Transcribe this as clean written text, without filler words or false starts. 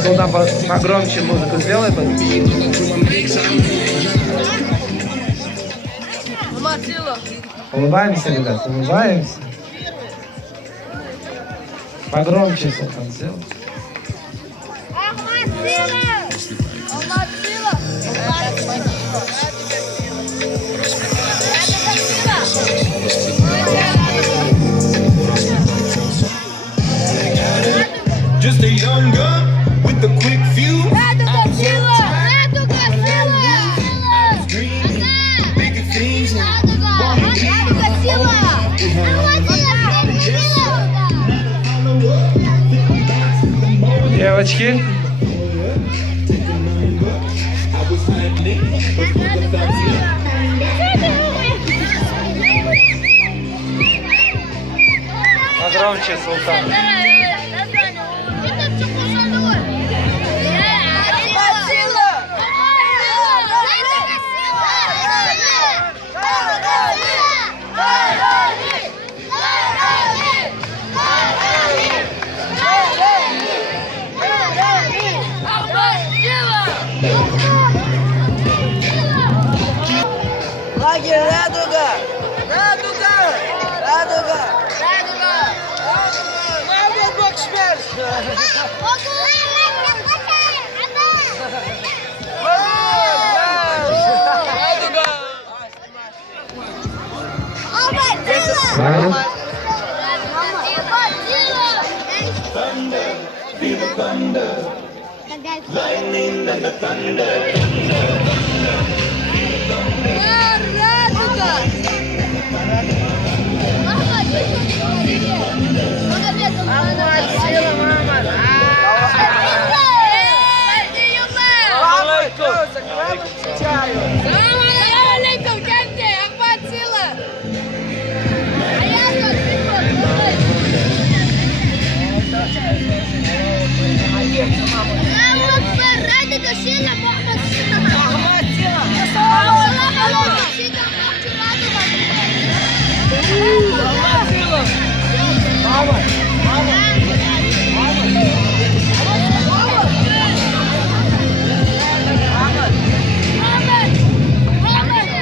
Кто там погромче музыку сделай? Улыбаемся, ребят, улыбаемся. Погромче там сделай. Just a young gun with a quick fuse. Bigger things Девочки. Погромче, Султан. Лагерь Радуга! Радуга! Радуга! Радуга! Радуга! Бог смерть! Правильно? lightning and the thunder. Радуга!